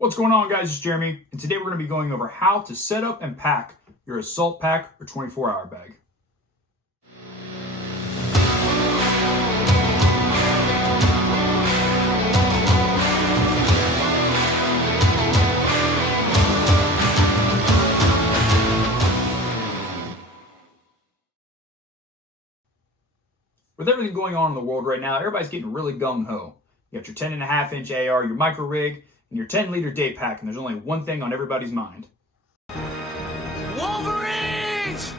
What's going on, guys? It's Jeremy, and today we're going to be going over how to set up and pack your assault pack or 24-hour bag. With everything going on in the world right now, everybody's getting really gung-ho. You got your 10.5-inch AR, your micro rig, and your 10-liter day pack, and there's only one thing on everybody's mind. Wolverines!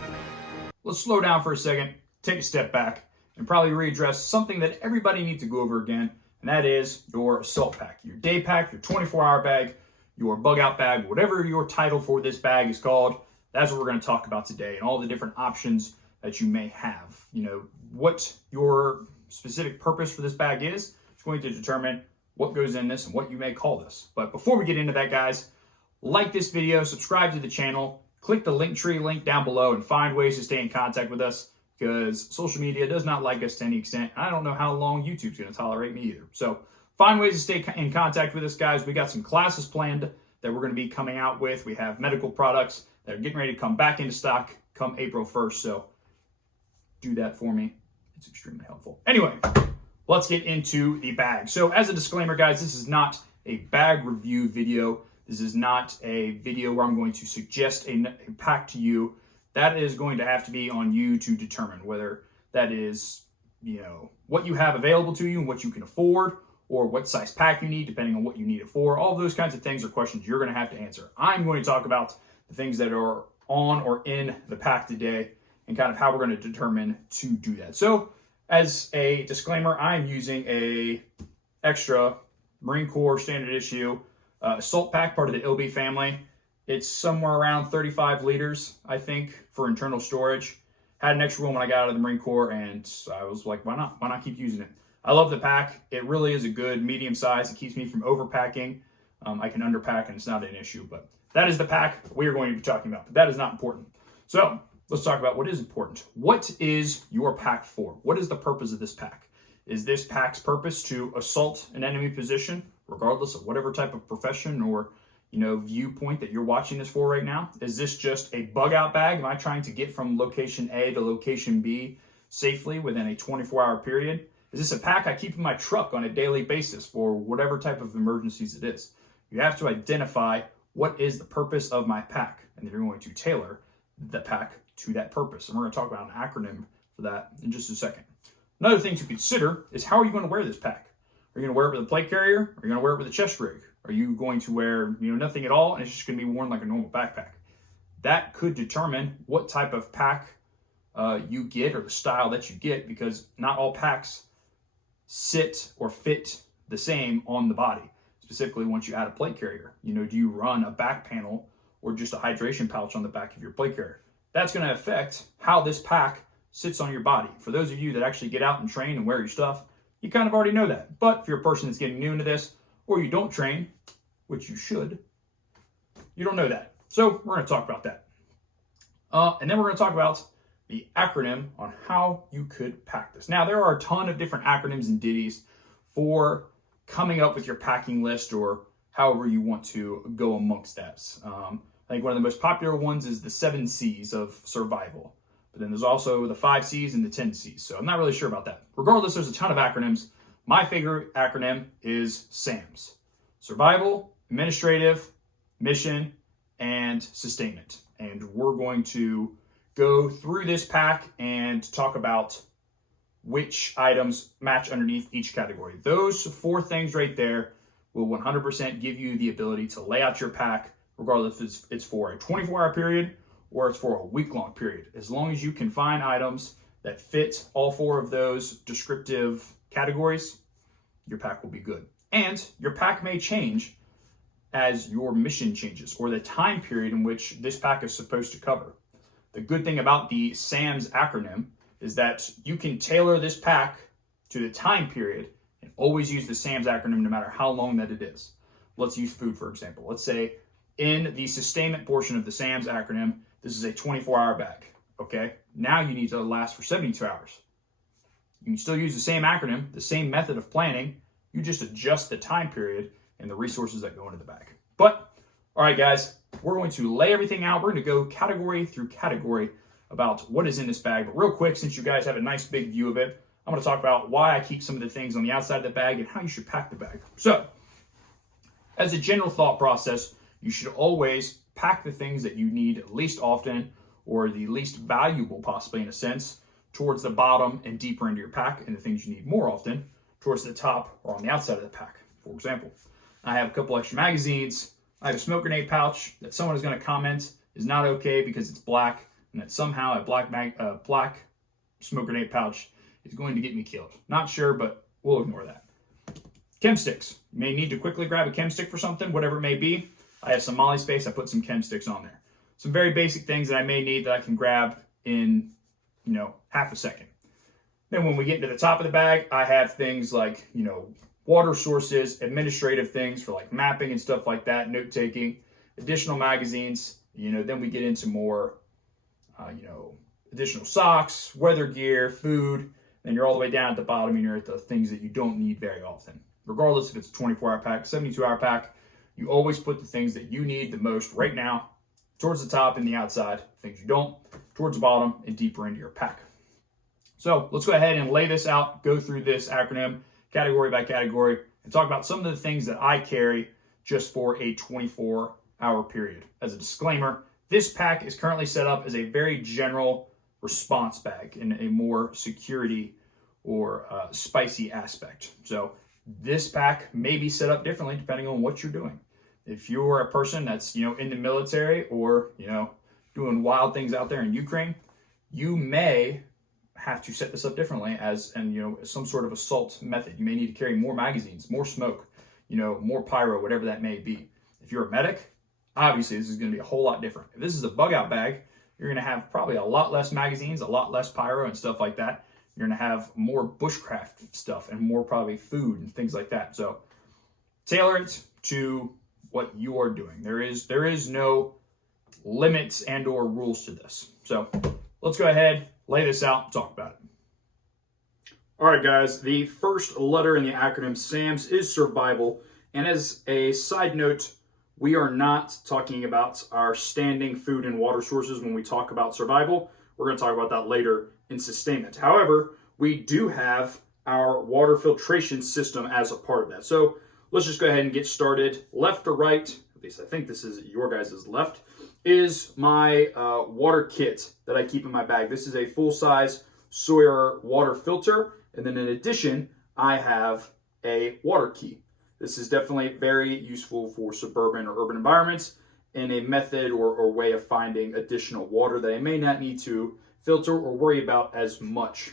Let's slow down for a second, take a step back, and probably readdress something that everybody needs to go over again, and that is your assault pack. Your day pack, your 24-hour bag, your bug-out bag, whatever your title for this bag is called, that's what we're going to talk about today, and all the different options that you may have. You know, what your specific purpose for this bag is going to determine what goes in this and what you may call this. But before we get into that, guys, like this video, subscribe to the channel, click the Linktree link down below, and find ways to stay in contact with us, because social media does not like us to any extent. I don't know how long YouTube's going to tolerate me either. So find ways to stay in contact with us, guys. We got some classes planned that we're going to be coming out with. We have medical products that are getting ready to come back into stock come April 1st. So do that for me. It's extremely helpful. Anyway, let's get into the bag. So as a disclaimer, guys, this is not a bag review video. This is not a video where I'm going to suggest a pack to you. That is going to have to be on you to determine whether that is, you know, what you have available to you and what you can afford, or what size pack you need, depending on what you need it for. All those kinds of things are questions you're going to have to answer. I'm going to talk about the things that are on or in the pack today and kind of how we're going to determine to do that. So as a disclaimer, I'm using a extra Marine Corps standard issue assault pack, part of the LB family. It's somewhere around 35 liters, I think, for internal storage. Had an extra one when I got out of the Marine Corps, and I was like, why not? Why not keep using it? I love the pack. It really is a good medium size. It keeps me from overpacking. I can underpack, and it's not an issue. But that is the pack we are going to be talking about. But that is not important. So let's talk about what is important. What is your pack for? What is the purpose of this pack? Is this pack's purpose to assault an enemy position, regardless of whatever type of profession or, you know, viewpoint that you're watching this for right now? Is this just a bug out bag? Am I trying to get from location A to location B safely within a 24-hour period? Is this a pack I keep in my truck on a daily basis for whatever type of emergencies it is? You have to identify what is the purpose of my pack, and then you're going to tailor the pack to that purpose. And we're going to talk about an acronym for that in just a second. Another thing to consider is, how are you going to wear this pack? Are you going to wear it with a plate carrier? Are you going to wear it with a chest rig? Are you going to wear, you know, nothing at all and it's just going to be worn like a normal backpack? That could determine what type of pack you get, or the style that you get, because not all packs sit or fit the same on the body. Specifically, once you add a plate carrier, you know, do you run a back panel or just a hydration pouch on the back of your plate carrier? That's going to affect how this pack sits on your body. For those of you that actually get out and train and wear your stuff, you kind of already know that. But if you're a person that's getting new into this, or you don't train, which you should, you don't know that. So we're going to talk about that. And then we're going to talk about the acronym on how you could pack this. Now, there are a ton of different acronyms and ditties for coming up with your packing list, or however you want to go amongst that. I think one of the most popular ones is the 7 C's of survival. But then there's also the 5 C's and the 10 C's. So I'm not really sure about that. Regardless, there's a ton of acronyms. My favorite acronym is SAMS. Survival, Administrative, Mission, and Sustainment. And we're going to go through this pack and talk about which items match underneath each category. Those 4 things right there will 100% give you the ability to lay out your pack, regardless if it's for a 24-hour period or it's for a week-long period. As long as you can find items that fit all 4 of those descriptive categories, your pack will be good. And your pack may change as your mission changes, or the time period in which this pack is supposed to cover. The good thing about the SAMS acronym is that you can tailor this pack to the time period and always use the SAMS acronym no matter how long that it is. Let's use food, for example. Let's say in the sustainment portion of the SAMS acronym, this is a 24-hour bag, okay? Now you need to last for 72 hours. You can still use the same acronym, the same method of planning. You just adjust the time period and the resources that go into the bag. But, all right, guys, we're going to lay everything out. We're going to go category through category about what is in this bag. But real quick, since you guys have a nice big view of it, I'm going to talk about why I keep some of the things on the outside of the bag and how you should pack the bag. So, as a general thought process, you should always pack the things that you need least often or the least valuable, possibly in a sense, towards the bottom and deeper into your pack, and the things you need more often towards the top or on the outside of the pack. For example, I have a couple extra magazines. I have a smoke grenade pouch that someone is going to comment is not okay because it's black, and that somehow a black smoke grenade pouch is going to get me killed. Not sure, but we'll ignore that. Chem sticks. You may need to quickly grab a chem stick for something, whatever it may be. I have some Molly space. I put some chem sticks on there. Some very basic things that I may need that I can grab in, half a second. Then when we get into the top of the bag, I have things like, water sources, administrative things for like mapping and stuff like that, note taking, additional magazines, then we get into more, additional socks, weather gear, food, and you're all the way down at the bottom and you're at the things that you don't need very often. Regardless if it's a 24-hour pack, 72-hour pack, you always put the things that you need the most right now towards the top and the outside, things you don't, towards the bottom and deeper into your pack. So let's go ahead and lay this out, go through this acronym category by category, and talk about some of the things that I carry just for a 24-hour period. As a disclaimer, this pack is currently set up as a very general response bag in a more security or spicy aspect. So this pack may be set up differently depending on what you're doing. If you're a person that's, in the military or, doing wild things out there in Ukraine, you may have to set this up differently as some sort of assault method. You may need to carry more magazines, more smoke, more pyro, whatever that may be. If you're a medic, obviously this is going to be a whole lot different. If this is a bug out bag, you're going to have probably a lot less magazines, a lot less pyro and stuff like that. You're going to have more bushcraft stuff and more probably food and things like that. So tailor it to what you are doing. There is no limits and or rules to this. So let's go ahead, lay this out, and talk about it. All right, guys, the first letter in the acronym SAMS is survival. And as a side note, we are not talking about our standing food and water sources when we talk about survival. We're going to talk about that later in sustainment. However, we do have our water filtration system as a part of that. So let's just go ahead and get started. Left to right, at least I think this is your guys' left, is my water kit that I keep in my bag. This is a full-size Sawyer water filter. And then in addition, I have a water key. This is definitely very useful for suburban or urban environments and a method or way of finding additional water that I may not need to filter or worry about as much.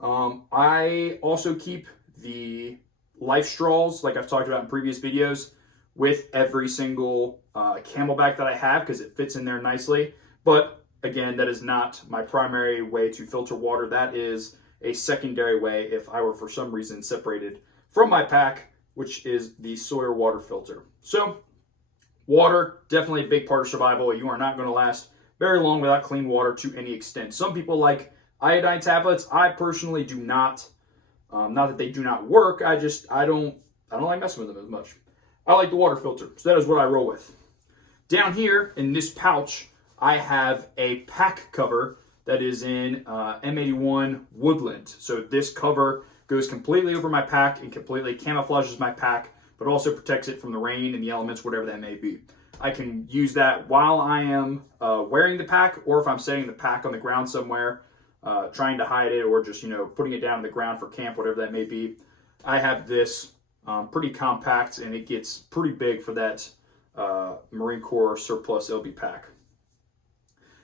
I also keep the life straws, like I've talked about in previous videos, with every single Camelback that I have because it fits in there nicely. But again, that is not my primary way to filter water. That is a secondary way if I were for some reason separated from my pack, which is the Sawyer water filter. So water, definitely a big part of survival. You are not going to last very long without clean water to any extent. Some people like iodine tablets. I personally do not. Not that they do not work. I don't like messing with them as much. I like the water filter, so that is what I roll with. Down here in this pouch, I have a pack cover that is in M81 Woodland. So this cover goes completely over my pack and completely camouflages my pack, but also protects it from the rain and the elements, whatever that may be. I can use that while I am wearing the pack, or if I'm setting the pack on the ground somewhere, trying to hide it, or just, putting it down on the ground for camp, whatever that may be. I have this pretty compact, and it gets pretty big for that Marine Corps surplus LB pack.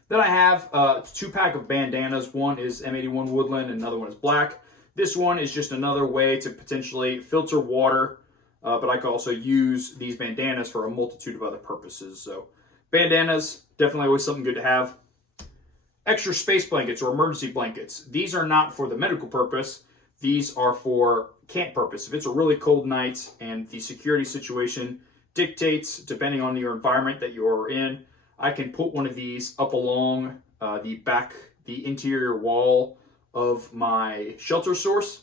Then I have a 2-pack of bandanas. One is M81 Woodland, and another one is black. This one is just another way to potentially filter water, but I can also use these bandanas for a multitude of other purposes. So bandanas, definitely always something good to have. Extra space blankets or emergency blankets. These are not for the medical purpose. These are for camp purpose. If it's a really cold night and the security situation dictates, depending on your environment that you're in, I can put one of these up along the interior wall of my shelter source.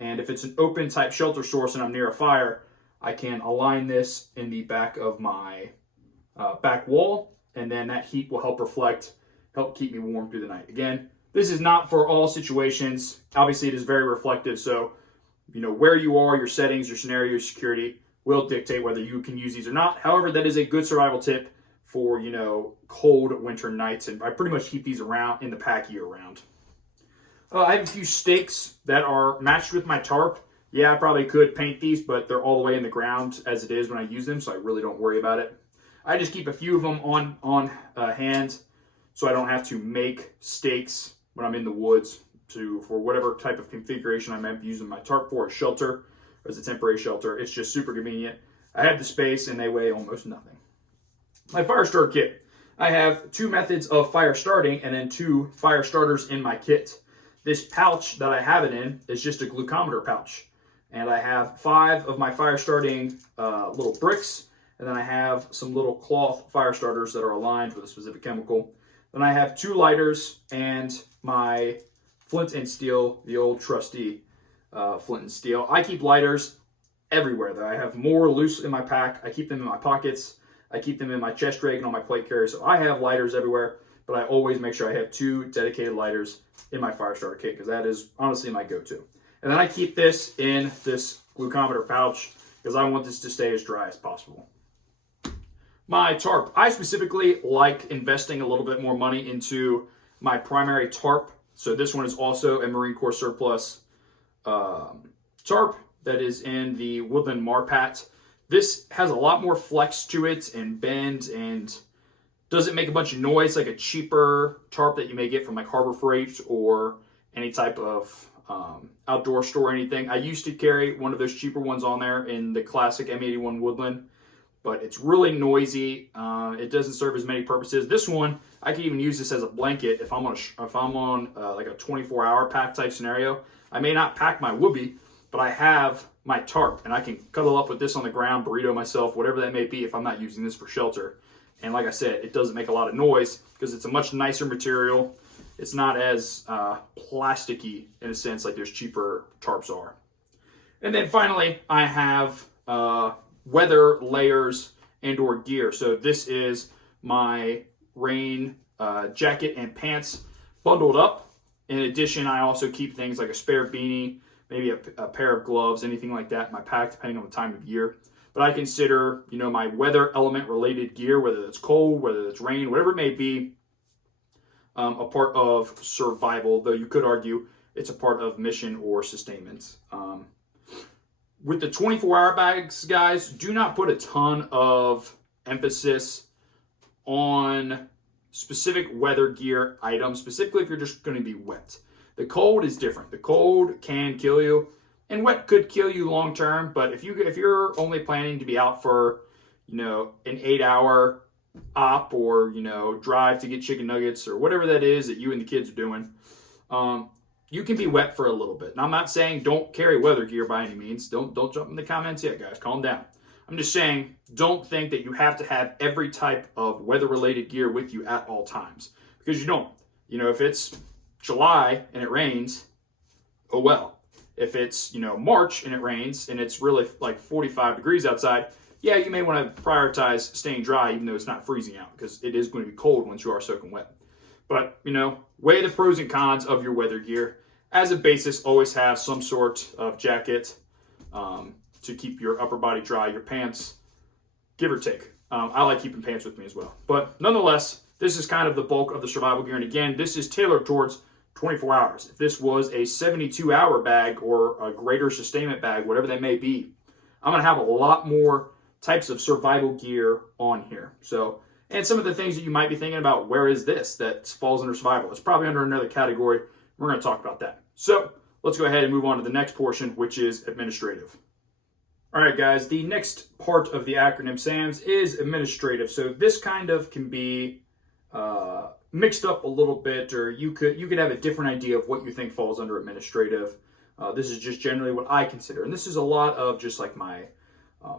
And if it's an open type shelter source and I'm near a fire, I can align this in the back of my back wall, and then that heat will help reflect, help keep me warm through the night. Again, this is not for all situations. Obviously, it is very reflective, so where you are, your settings, your scenario, your security will dictate whether you can use these or not. However, that is a good survival tip for cold winter nights, and I pretty much keep these around in the pack year round. I have a few stakes that are matched with my tarp. Yeah, I probably could paint these, but they're all the way in the ground as it is when I use them, so I really don't worry about it. I just keep a few of them on hand, so I don't have to make stakes when I'm in the woods for whatever type of configuration I might be using my tarp for, a shelter, or as a temporary shelter. It's just super convenient. I have the space, and they weigh almost nothing. My fire starter kit. I have 2 methods of fire starting and then 2 fire starters in my kit. This pouch that I have it in is just a glucometer pouch. And I have 5 of my fire starting little bricks. And then I have some little cloth fire starters that are aligned with a specific chemical. Then I have 2 lighters and my flint and steel, the old trusty flint and steel. I keep lighters everywhere though. I have more loose in my pack. I keep them in my pockets. I keep them in my chest drag and on my plate carrier. So I have lighters everywhere, but I always make sure I have 2 dedicated lighters in my fire starter kit because that is honestly my go-to. And then I keep this in this glucometer pouch because I want this to stay as dry as possible. My tarp. I specifically like investing a little bit more money into my primary tarp. So this one is also a Marine Corps surplus tarp that is in the Woodland Marpat. This has a lot more flex to it and bend and doesn't make a bunch of noise like a cheaper tarp that you may get from like Harbor Freight or any type of outdoor store or anything. I used to carry one of those cheaper ones on there in the classic M81 Woodland, but it's really noisy. It doesn't serve as many purposes. This one, I can even use this as a blanket if I'm on like a 24-hour pack type scenario. I may not pack my whoopee, but I have my tarp and I can cuddle up with this on the ground, burrito myself, whatever that may be if I'm not using this for shelter. And like I said, it doesn't make a lot of noise because it's a much nicer material. It's not as plasticky in a sense like those cheaper tarps are. And then finally, I have weather layers and or gear. So this is my rain jacket and pants bundled up. In addition, I also keep things like a spare beanie, maybe a pair of gloves, anything like that in my pack, depending on the time of year. But I consider, my weather element related gear, whether it's cold, whether it's rain, whatever it may be, a part of survival, though you could argue it's a part of mission or sustainment. With the 24-hour bags, guys, do not put a ton of emphasis on specific weather gear items, specifically if you're just going to be wet. The cold is different. The cold can kill you, and wet could kill you long term. But if you're only planning to be out for, an 8-hour op or drive to get chicken nuggets or whatever that is that you and the kids are doing, you can be wet for a little bit. And I'm not saying don't carry weather gear by any means. Don't jump in the comments yet, guys. Calm down. I'm just saying don't think that you have to have every type of weather related gear with you at all times, because you don't. If it's July and it rains, oh well. If it's, March and it rains and it's really like 45 degrees outside, yeah, you may want to prioritize staying dry even though it's not freezing out, because it is going to be cold once you are soaking wet. But, weigh the pros and cons of your weather gear. As a basis, always have some sort of jacket to keep your upper body dry, your pants, give or take. I like keeping pants with me as well. But nonetheless, this is kind of the bulk of the survival gear. And again, this is tailored towards 24 hours. If this was a 72-hour bag or a greater sustainment bag, whatever they may be, I'm going to have a lot more types of survival gear on here. So, and some of the things that you might be thinking about, where is this that falls under survival? It's probably under another category. We're going to talk about that. So let's go ahead and move on to the next portion, which is administrative. All right, guys, the next part of the acronym SAMS is administrative. So this kind of can be mixed up a little bit, or you could have a different idea of what you think falls under administrative. This is just generally what I consider. And this is a lot of just like my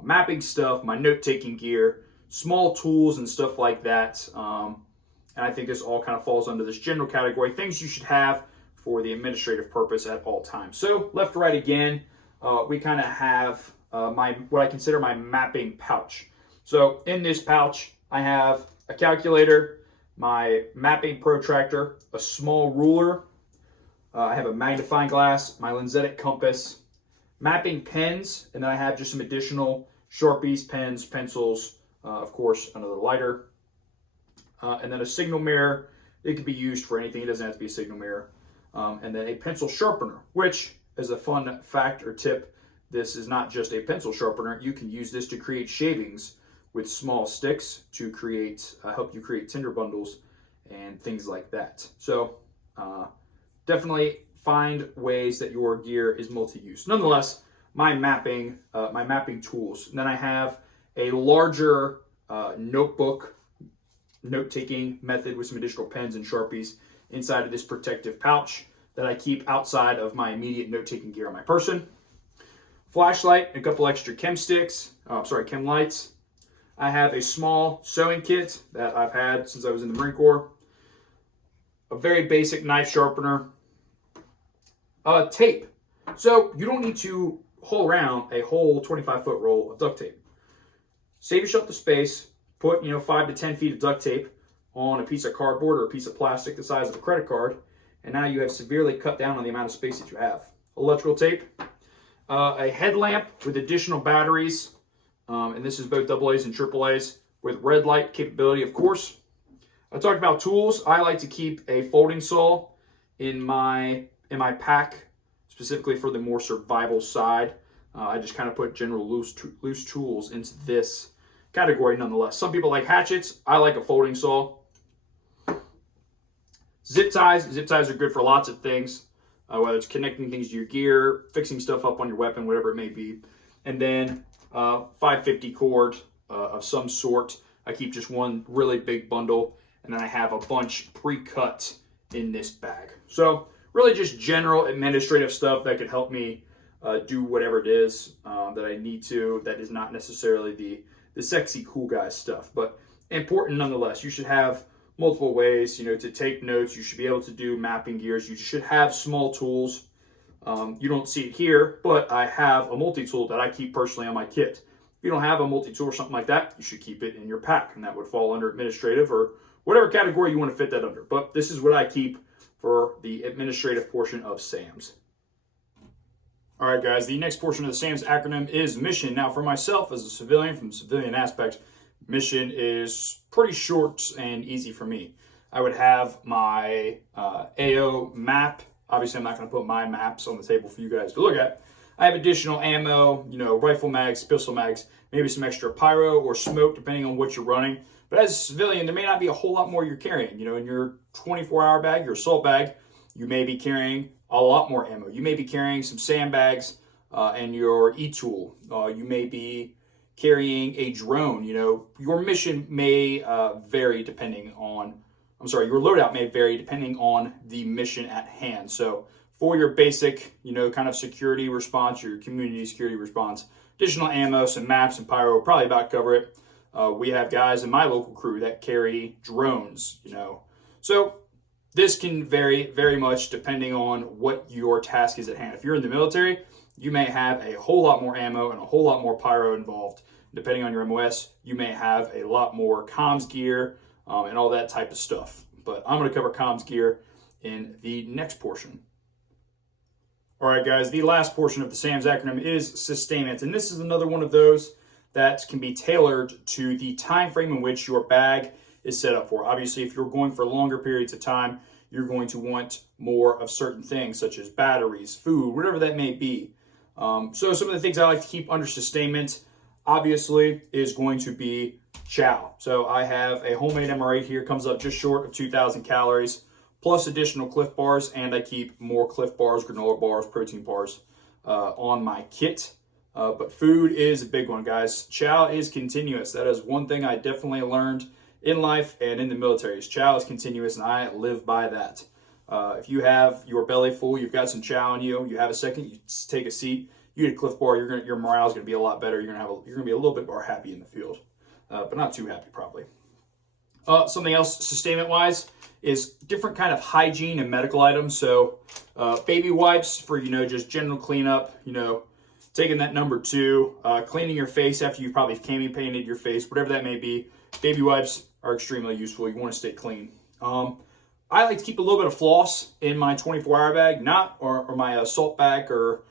mapping stuff, my note-taking gear, small tools and stuff like that. And I think this all kind of falls under this general category, things you should have for the administrative purpose at all times. So left to right again, we kind of have what I consider my mapping pouch. So in this pouch, I have a calculator, my mapping protractor, a small ruler. I have a magnifying glass, my lensetic compass, mapping pens, and then I have just some additional Sharpies, pens, pencils, of course, another lighter, and then a signal mirror. It could be used for anything. It doesn't have to be a signal mirror. And then a pencil sharpener, which, as a fun fact or tip, this is not just a pencil sharpener. You can use this to create shavings with small sticks to create, help you create tinder bundles and things like that. So definitely find ways that your gear is multi-use. Nonetheless, my mapping tools. And then I have a larger notebook, note-taking method with some additional pens and Sharpies inside of this protective pouch that I keep outside of my immediate note-taking gear on my person. Flashlight, a couple extra chem lights. I have a small sewing kit that I've had since I was in the Marine Corps. A very basic knife sharpener. Tape. So you don't need to haul around a whole 25-foot roll of duct tape. Save yourself the space. Put 5 to 10 feet of duct tape on a piece of cardboard or a piece of plastic the size of a credit card, and now you have severely cut down on the amount of space that you have. Electrical tape, a headlamp with additional batteries, and this is both AA's and AAA's with red light capability, of course. I talked about tools. I like to keep a folding saw in my pack, specifically for the more survival side. I just kind of put general loose tools into this category nonetheless. Some people like hatchets. I like a folding saw. Zip ties. Zip ties are good for lots of things, whether it's connecting things to your gear, fixing stuff up on your weapon, whatever it may be. And then 550 cord of some sort. I keep just one really big bundle, and then I have a bunch pre-cut in this bag. So really just general administrative stuff that could help me do whatever it is that I need to, that is not necessarily the sexy cool guy stuff, but important nonetheless. You should have multiple ways, to take notes. You should be able to do mapping gears. You should have small tools. You don't see it here, but I have a multi-tool that I keep personally on my kit. If you don't have a multi-tool or something like that, you should keep it in your pack, and that would fall under administrative or whatever category you want to fit that under. But this is what I keep for the administrative portion of SAMS. All right, guys, the next portion of the SAMS acronym is mission. Now, for myself as a civilian, from the civilian aspect, mission is pretty short and easy for me. I would have my AO map. Obviously, I'm not going to put my maps on the table for you guys to look at. I have additional ammo, rifle mags, pistol mags, maybe some extra pyro or smoke, depending on what you're running. But as a civilian, there may not be a whole lot more you're carrying. In your 24-hour bag, your assault bag, you may be carrying a lot more ammo. You may be carrying some sandbags and your e-tool. You may be carrying a drone. Your mission may vary depending on, your loadout may vary depending on the mission at hand. So for your basic, kind of security response, your community security response, additional ammo, some maps, and pyro will probably about cover it. We have guys in my local crew that carry drones, So this can vary very much depending on what your task is at hand. If you're in the military, you may have a whole lot more ammo and a whole lot more pyro involved. Depending on your MOS, you may have a lot more comms gear and all that type of stuff. But I'm going to cover comms gear in the next portion. All right, guys, the last portion of the SAMS acronym is Sustainment. And this is another one of those that can be tailored to the time frame in which your bag is set up for. Obviously, if you're going for longer periods of time, you're going to want more of certain things, such as batteries, food, whatever that may be. So some of the things I like to keep under sustainment, obviously, is going to be chow. So I have a homemade MRA here, comes up just short of 2,000 calories, plus additional Cliff Bars, and I keep more Cliff Bars, granola bars, protein bars on my kit. But food is a big one, guys. Chow is continuous. That is one thing I definitely learned in life and in the military. Chow is continuous, and I live by that. If you have your belly full, you've got some chow in you, you have a second, you take a seat, you get a Cliff Bar, your morale is going to be a lot better. You're going to be a little bit more happy in the field, but not too happy probably. Something else sustainment-wise is different kind of hygiene and medical items. So baby wipes for just general cleanup, taking that number 2, cleaning your face after you've probably cami painted your face, whatever that may be. Baby wipes are extremely useful. You want to stay clean. I like to keep a little bit of floss in my 24-hour bag, or my salt bag or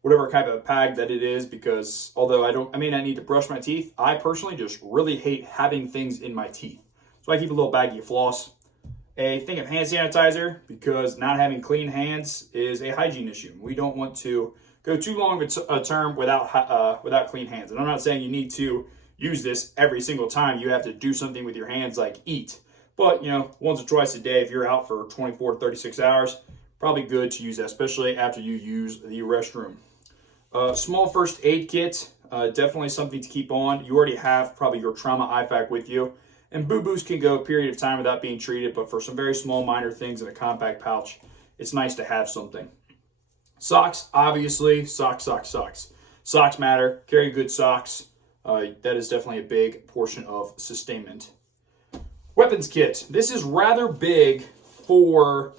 whatever type of bag that it is, because although I may not need to brush my teeth, I personally just really hate having things in my teeth. So I keep a little baggie of floss. A thing of hand sanitizer, because not having clean hands is a hygiene issue. We don't want to go too long a term without clean hands. And I'm not saying you need to use this every single time you have to do something with your hands like eat. But, once or twice a day, if you're out for 24 to 36 hours, probably good to use that, especially after you use the restroom. Small first aid kit, definitely something to keep on. You already have probably your trauma IFAC with you. And boo-boos can go a period of time without being treated, but for some very small, minor things in a compact pouch, it's nice to have something. Socks, obviously, socks. Socks matter. Carry good socks. That is definitely a big portion of sustainment. Weapons kit. This is rather big for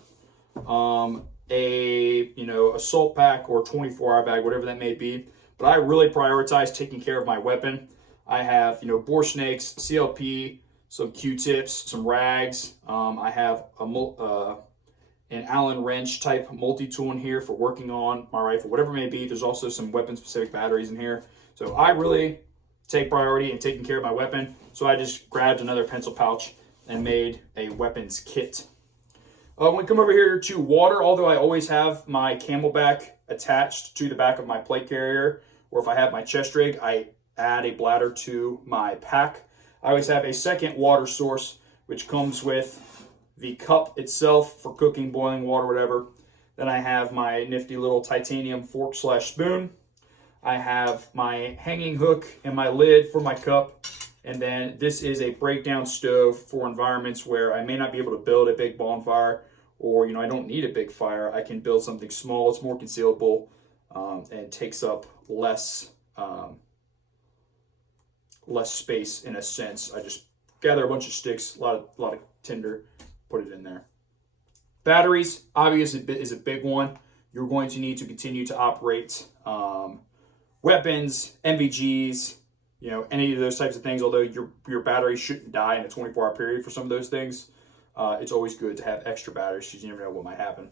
a assault pack or 24-hour bag, whatever that may be. But I really prioritize taking care of my weapon. I have boar snakes, CLP, some Q-tips, some rags. I have an Allen wrench type multi-tool in here for working on my rifle, whatever it may be. There's also some weapon-specific batteries in here. So I really take priority in taking care of my weapon. So I just grabbed another pencil pouch and made a weapons kit. When we come over here to water, although I always have my Camelback attached to the back of my plate carrier, or if I have my chest rig, I add a bladder to my pack. I always have a second water source, which comes with the cup itself for cooking, boiling water, whatever. Then I have my nifty little titanium fork/spoon. I have my hanging hook and my lid for my cup. And then this is a breakdown stove for environments where I may not be able to build a big bonfire, or I don't need a big fire. I can build something small. It's more concealable and takes up less space in a sense. I just gather a bunch of sticks, a lot of tinder, put it in there. Batteries, obviously, is a big one. You're going to need to continue to operate weapons, NVGs, any of those types of things. Although your battery shouldn't die in a 24-hour period for some of those things, it's always good to have extra batteries because you never know what might happen.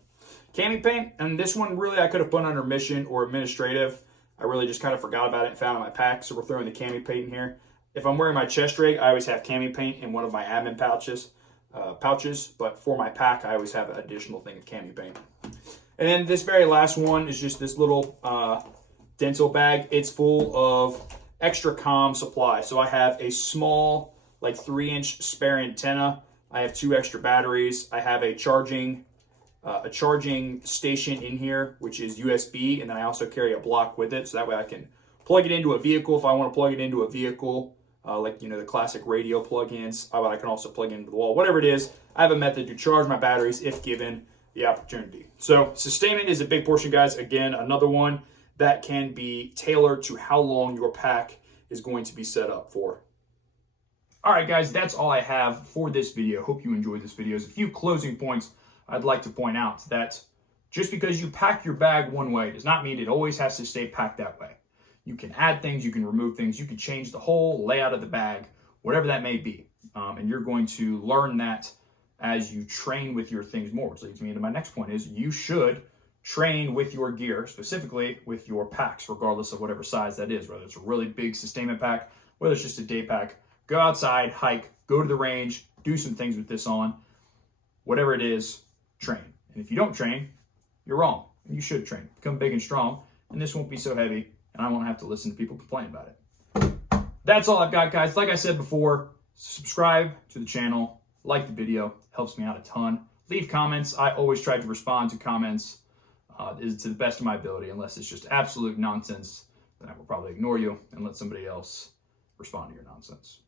Cami paint, and this one really I could have put under mission or administrative. I really just kind of forgot about it and found it in my pack, so we're throwing the cami paint in here. If I'm wearing my chest rig, I always have cami paint in one of my admin pouches, but for my pack, I always have an additional thing of cami paint. And then this very last one is just this little dental bag. It's full of extra comm supply. So I have a small, 3-inch spare antenna. I have 2 extra batteries. I have a charging station in here, which is USB, and then I also carry a block with it, so that way I can plug it into a vehicle if I want to plug it into a vehicle, the classic radio plug-ins. I can also plug it into the wall. Whatever it is, I have a method to charge my batteries if given the opportunity. So sustainment is a big portion, guys. Again, another one that can be tailored to how long your pack is going to be set up for. All right, guys, that's all I have for this video. Hope you enjoyed this video. There's a few closing points I'd like to point out. That just because you pack your bag one way does not mean it always has to stay packed that way. You can add things, you can remove things, you can change the whole layout of the bag, whatever that may be. And you're going to learn that as you train with your things more. Which leads me into my next point is you should train with your gear, specifically with your packs, regardless of whatever size that is, whether it's a really big sustainment pack, whether it's just a day pack. Go outside, hike, go to the range, do some things with this on. Whatever it is, train. And if you don't train, you're wrong. And you should train. Become big and strong, and this won't be so heavy, and I won't have to listen to people complain about it. That's all I've got, guys. Like I said before, subscribe to the channel, like the video, helps me out a ton. Leave comments. I always try to respond to comments to the best of my ability, unless it's just absolute nonsense, then I will probably ignore you and let somebody else respond to your nonsense.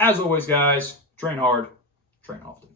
As always, guys, train hard, train often.